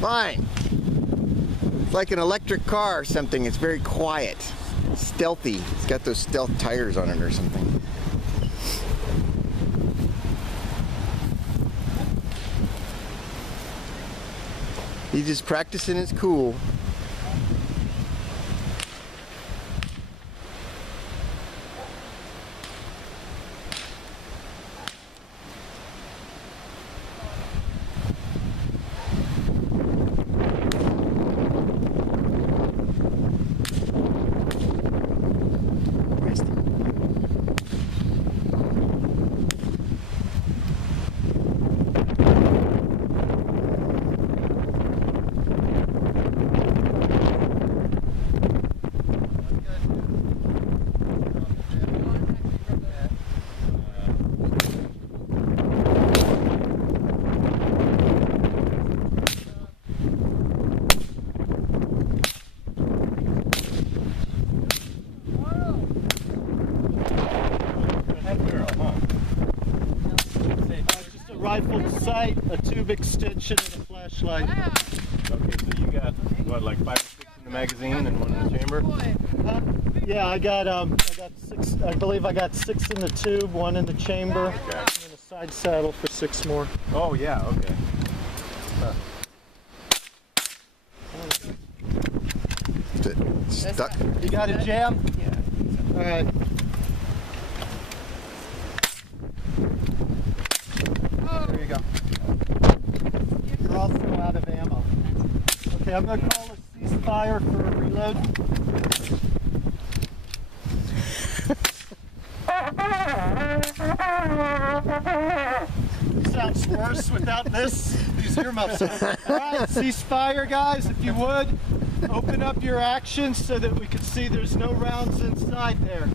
Fine. It's like an electric car or something. It's very quiet, stealthy. It's got those stealth tires on it or something. He's just practicing his cool. Rifled sight, a tube extension, and a flashlight. Okay, so you got what, like 5 or 6 in the magazine and 1 in the chamber? Yeah, I got 6. I believe I got 6 in the tube, 1 in the chamber, okay, and a side saddle for 6 more. Oh yeah, okay. Stuck. You got a jam? Yeah. All right. There you go. You're also out of ammo. Okay, I'm going to call a ceasefire for a reload. Sounds worse without these earmuffs. All right, ceasefire, guys, if you would. Open up your actions so that we can see there's no rounds inside there.